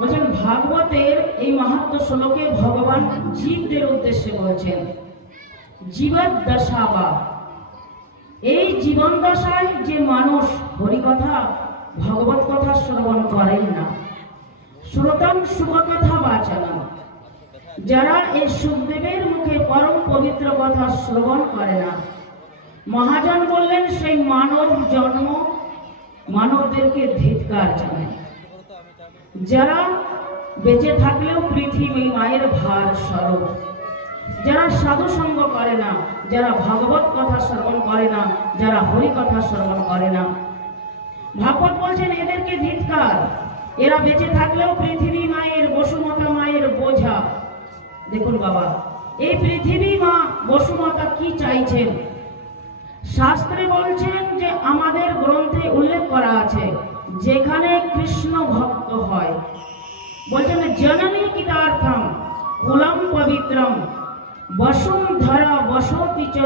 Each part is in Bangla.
বলছেন, ভাগবতের এই মাহাত্ম শ্লোকে ভগবান জীবদের উদ্দেশ্যে বলছেন জীবত দশা বা। এই জীবন দশায় যে মানুষ হরিকথা, ভগবত কথা শ্রবণ করেন না শ্রোতম শুভকথা বাচনা যারা এই সুখদেবের মুখে পরম পবিত্র কথা শ্রবণ করে না, মহাজন বললেন, সেই মানব জন্ম মানবদেরকে ধিৎকার জানায়। যারা বেঁচে থাকলেও পৃথিবী মায়ের ভার স্বরূপ। যারা সাধু সঙ্গ করে না, যারা ভাগবত কথা শ্রবণ করে না, যারা হরি কথা শ্রবণ করে না। ভাগবত বলছেন, এদেরকে ধিৎকার। এরা বেঁচে থাকলেও পৃথিবী মায়ের, বসুমতা মায়ের বোঝা। দেখুন বাবা, এই পৃথিবী মা, বসুমতা কি চাইছেন? শাস্ত্রে বলছেন যে, আমাদের গ্রন্থে উল্লেখ করা আছে যেখানে কৃষ্ণ ভক্ত হয়। বলছেন, জননী কিতার্থম কুলম পবিত্রম বসুন্ধরা বসতি চ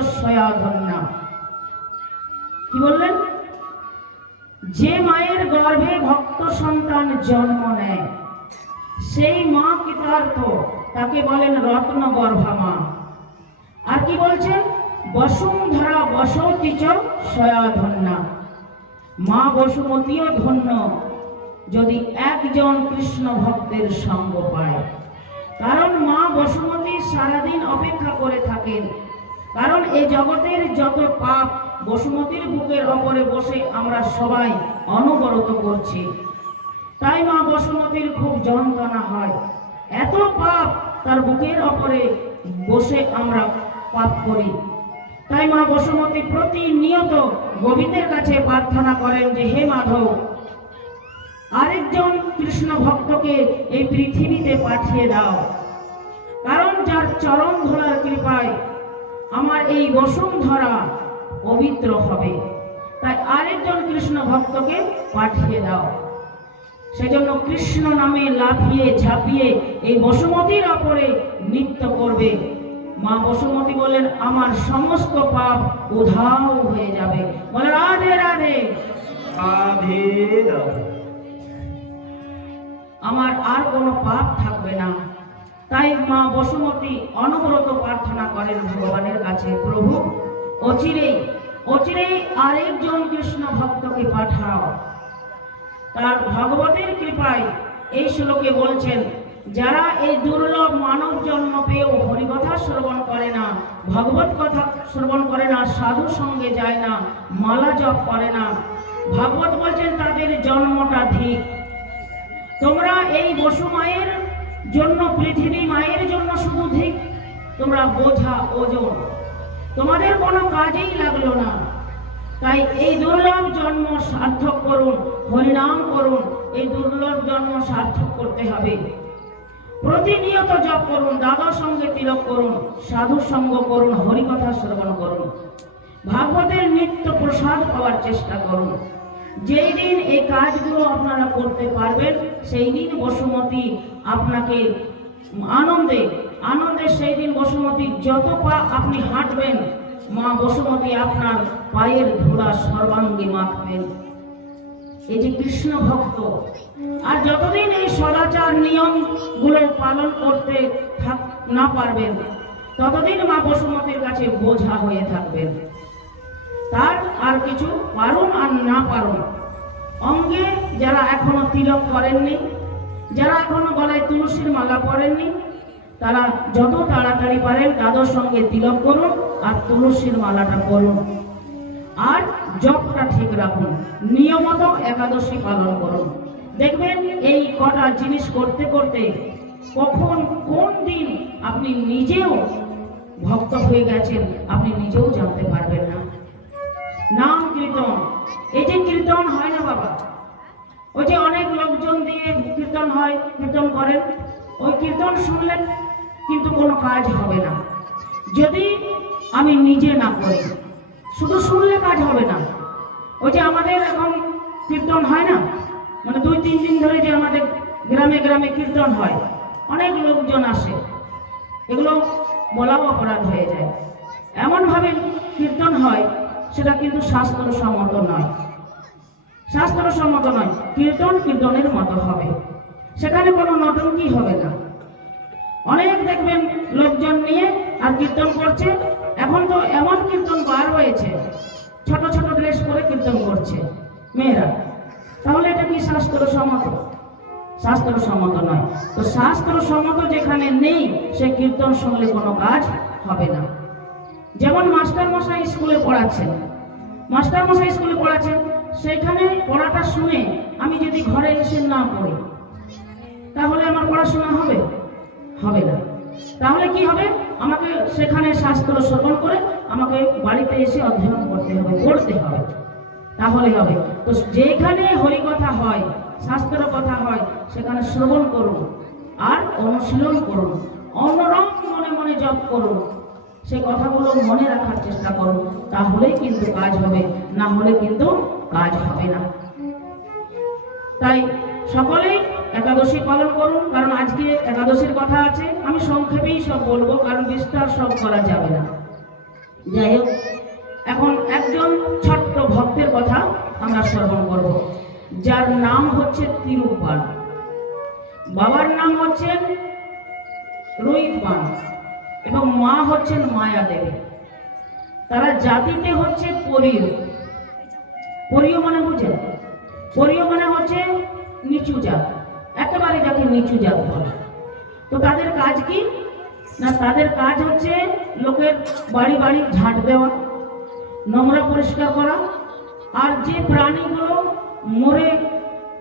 কি বললেন? যে মায়ের গর্ভে ভক্ত সন্তান জন্ম নেয়, সেই মা কৃতার্থ তাকে বলেন রত্ন গর্ভা মা। আর কি বলছেন? বসুন্ধরা বসতি চ সয়াধন্যা। মা বসুমতীও ধন্য যদি একজন কৃষ্ণ ভক্তের সঙ্গ পায়। কারণ মা বসুমতী সারাদিন অপেক্ষা করে থাকেন। কারণ এই জগতের যত পাপ বসুমতীর বুকের ওপরে বসে আমরা সবাই অনবরত করছি। তাই মা বসুমতীর খুব যন্ত্রণা হয়। এত পাপ তার বুকের ওপরে বসে আমরা পাপ করি। তাই মা বসুমতী প্রতিনিয়ত গোবিন্দের কাছে প্রার্থনা করেন যে, হে মাধব, আরেকজন কৃষ্ণ ভক্তকে এই পৃথিবীতে পাঠিয়ে দাও। কারণ যার চরণ ধরার কৃপায় আমার এই বসুন্ধরা পবিত্র হবে। তাই আরেকজন কৃষ্ণ ভক্তকে পাঠিয়ে দাও। সেজন্য কৃষ্ণ নামে লাফিয়ে ঝাঁপিয়ে এই বসুমতির অপরে নৃত্য করবে। মা বসুমতী বলেন আমার সমস্ত পাপ উধাও হয়ে যাবে। বলে রাধে রাধে। রাধে রাধে। আমার আর কোনো পাপ থাকবে না। তাই মা বসুমতী অনবরত প্রার্থনা করেন ভগবানের কাছে প্রভু অচিরেই অচিরেই আরেকজন কৃষ্ণ ভক্তকে পাঠাও। তার ভগবতের কৃপায় এই শ্লোকে বলছেন যারা এই দুর্লভ মানব জন্ম পেয়েও হরিকথা শ্রবণ করে না, ভগবত কথা শ্রবণ করে না সাধু সঙ্গে যায় না, মালা জপ করে না, ভাগবত বলছেন তাদের জন্মটা ঠিক। তোমরা এই বসু মায়ের জন্য, পৃথিবী মায়ের জন্য শুধু ঠিক, তোমরা বোঝা ওজন। তোমাদের কোনো কাজেই লাগল না। তাই এই দুর্লভ জন্ম সার্থক করুন, হরিনাম করুন, এই দুর্লভ জন্ম সার্থক করতে হবে। প্রতিনিয়ত জপ করুন, দাদার সঙ্গে তিলক করুন সাধু সঙ্গ করুন, হরিকথা শ্রবণ করুন। ভাগবতের নিত্য প্রসাদ পাওয়ার চেষ্টা করুন। যেই দিন এই কাজগুলো আপনারা করতে পারবেন, সেই দিন বসুমতী আপনাকে আনন্দে আনন্দে সেই দিন বসুমতী যত পা আপনি হাঁটবেন, মা বসুমতী আপনার পায়ের ধুলা সর্বাঙ্গে মাখবেন। যে কৃষ্ণ ভক্ত, আর যতদিন এই সদাচার নিয়মগুলো পালন করতে না পারবেন, ততদিন মা বসুমতীর কাছে বোঝা হয়ে থাকবেন। তার আর কিছু পারুন আর না পারুন অঙ্গে যারা এখনও তিলক করেননি, যারা এখনও গলায় তুলসীর মালা পরেননি, তারা যত তাড়াতাড়ি পারেন তাদের সঙ্গে তিলক করুন আর তুলসীর মালাটা করুন আর জপটা ঠিক রাখুন। নিয়মত একাদশী পালন করুন। দেখবেন এই কটা জিনিস করতে করতে কখন কোন দিন আপনি নিজেও ভক্ত হয়ে গেছেন, আপনি নিজেও জানতে পারবেন না। নাম কীর্তন। এই যে কীর্তন হয় না বাবা? ওই যে অনেক লোকজন দিয়ে কীর্তন হয়, কীর্তন করেন। ওই কীর্তন শুনলেন, কিন্তু কোনো কাজ হবে না। যদি আমি নিজে না করি শুধু শুনলে কাজ হবে না। ওই যে আমাদের এখন কীর্তন হয় না মানে দুই, তিন দিন ধরে যে আমাদের গ্রামে গ্রামে কীর্তন হয়, অনেক লোকজন আসে। এগুলো বলাও অপরাধ হয়ে যায়। এমনভাবে কীর্তন হয়, সেটা কিন্তু শাস্ত্রসম্মত নয়। শাস্ত্রসম্মত নয়, কীর্তন কীর্তনের মতো হবে। সেখানে কোনো নটঙ্কি হবে না। অনেক দেখবেন লোকজন নিয়ে আর কীর্তন করছে, এখন তো এমন কীর্তন বার হয়েছে ছোট ছোট ড্রেস পরে কীর্তন করছে। মেয়েরা, তাহলে এটা কি শাস্ত্র সম্মত শাস্ত্র সম্মত নয়। তো শাস্ত্র সম্মত যেখানে নেই, সে কীর্তন শুনলে কোনো কাজ হবে না। যেমন মাস্টার মশাই স্কুলে পড়াচ্ছেন। মাস্টার মশাই স্কুলে পড়াচ্ছেন, সেখানে পড়াটা শুনে আমি যদি ঘরে এসে না পড়ি, তাহলে আমার পড়াশোনা হবে? হবে না। তাহলে কি হবে? আমাকে সেখানে শাস্ত্র শ্রবণ করে আমাকে বাড়িতে এসে অধ্যয়ন করতে হবে, পড়তে হবে। তাহলে হবে। তো যেখানে হরিকথা হয়, শাস্ত্র কথা হয়, সেখানে শ্রবণ করুন আর অনুশীলন করুন। অনরম মনে মনে জপ করুন। সে কথাগুলো মনে রাখার চেষ্টা করুন। তাহলেই কিন্তু কাজ হবে। না হলে কিন্তু কাজ হবে না। তাই সকলেই একাদশী পালন করুন, কারণ আজকে একাদশীর কথা আছে। আমি সংক্ষেপেই সব বলব, কারণ বিস্তার সব করা যাবে না। যাই হোক, এখন একজন ছোট্ট ভক্তের কথা আমরা শ্রবণ করব, যার নাম হচ্ছে তিরুপাল বাবার নাম হচ্ছেন রোহিত পান এবং মা হচ্ছেন মায়া দেবী তারা জাতিতে হচ্ছে পরীয় পরীয় মানে বুঝেন? পরীয় মানে হচ্ছে নিচু জাত। একেবারে যাকে নিচু জাত বলে তো তাদের কাজ কি? না, তাদের কাজ হচ্ছে লোকের বাড়ি বাড়ি ঝাঁট দেওয়া, নোংরা পরিষ্কার করা, আর যে প্রাণীগুলো মরে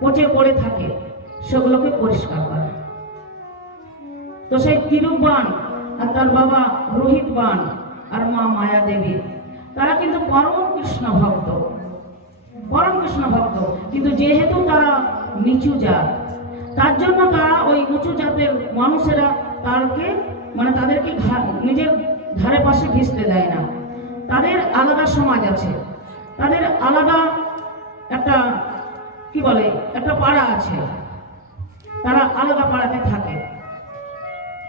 পচে পড়ে থাকে, সেগুলোকে পরিষ্কার করা। তো সেই তিরুবান আর তার বাবা রোহিত বান, আর মা মায়া দেবী, তারা কিন্তু পরম কৃষ্ণ ভক্ত। পরম কৃষ্ণ ভক্ত। কিন্তু যেহেতু তারা নিচু জাত তার জন্য তারা ওই উঁচু জাতের মানুষেরা তারকে মানে তাদেরকে নিজের ধারে পাশে ঘিসতে দেয় না। তাদের আলাদা সমাজ আছে। তাদের আলাদা একটা, কি বলে, একটা পাড়া আছে। তারা আলাদা পাড়াতে থাকে।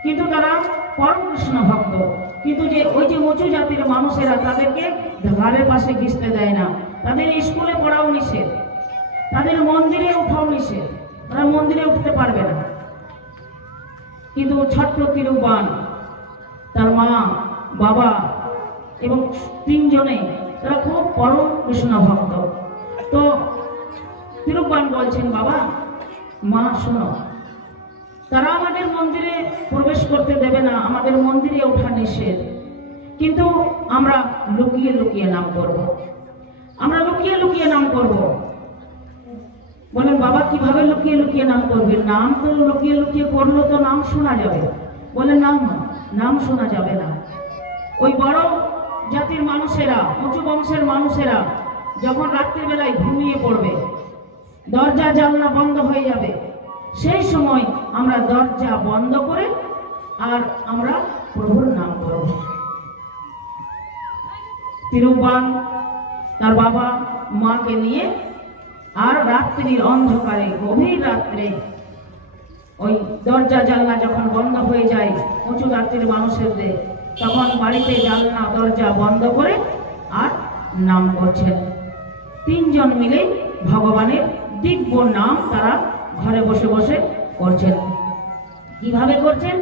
কিন্তু তারা পরম কৃষ্ণ ভক্ত। কিন্তু যে ওই যে উঁচু জাতির মানুষেরা তাদেরকে ধারের পাশে ঘিসতে দেয় না। তাদের স্কুলে পড়াও নিষেধ। তাদের মন্দিরে ওঠাও নিষেধ। তারা মন্দিরে উঠতে পারবে না। কিন্তু ছোট্ট তিরুবান তার মা, বাবা এবং তিনজনে তারা খুব পরম কৃষ্ণ ভক্ত। তো তিরুবান বলছেন, বাবা, মা, শোনো, তারা আমাদের মন্দিরে প্রবেশ করতে দেবে না, আমাদের মন্দিরে ওঠা নিষেধ। কিন্তু আমরা লুকিয়ে লুকিয়ে নাম করব। আমরা লুকিয়ে লুকিয়ে নাম করব। বলেন বাবা, কীভাবে লুকিয়ে লুকিয়ে নাম করবে? নাম তো লুকিয়ে লুকিয়ে করল তো নাম শোনা যাবে। বলে নাম নাম শোনা যাবে না। ওই বড় জাতির মানুষেরা, উঁচু বংশের মানুষেরা যখন রাত্রিবেলায় ঘুমিয়ে পড়বে, দরজা, জানলা বন্ধ হয়ে যাবে, সেই সময় আমরা দরজা বন্ধ করে আর আমরা প্রভুর নাম করব। তিরুবান তার বাবা, মাকে নিয়ে আর রাত্রির অন্ধকারে, গভীর রাত্রে ওই দরজা জানলা যখন বন্ধ হয়ে যায়, উঁচু রাত্রির মানুষেরদের, তখন বাড়িতে জানলা, দরজা বন্ধ করে আর নাম করছেন তিনজন মিলে ভগবানের দিব্য নাম তারা ঘরে বসে বসে করছেন কীভাবে করছেন.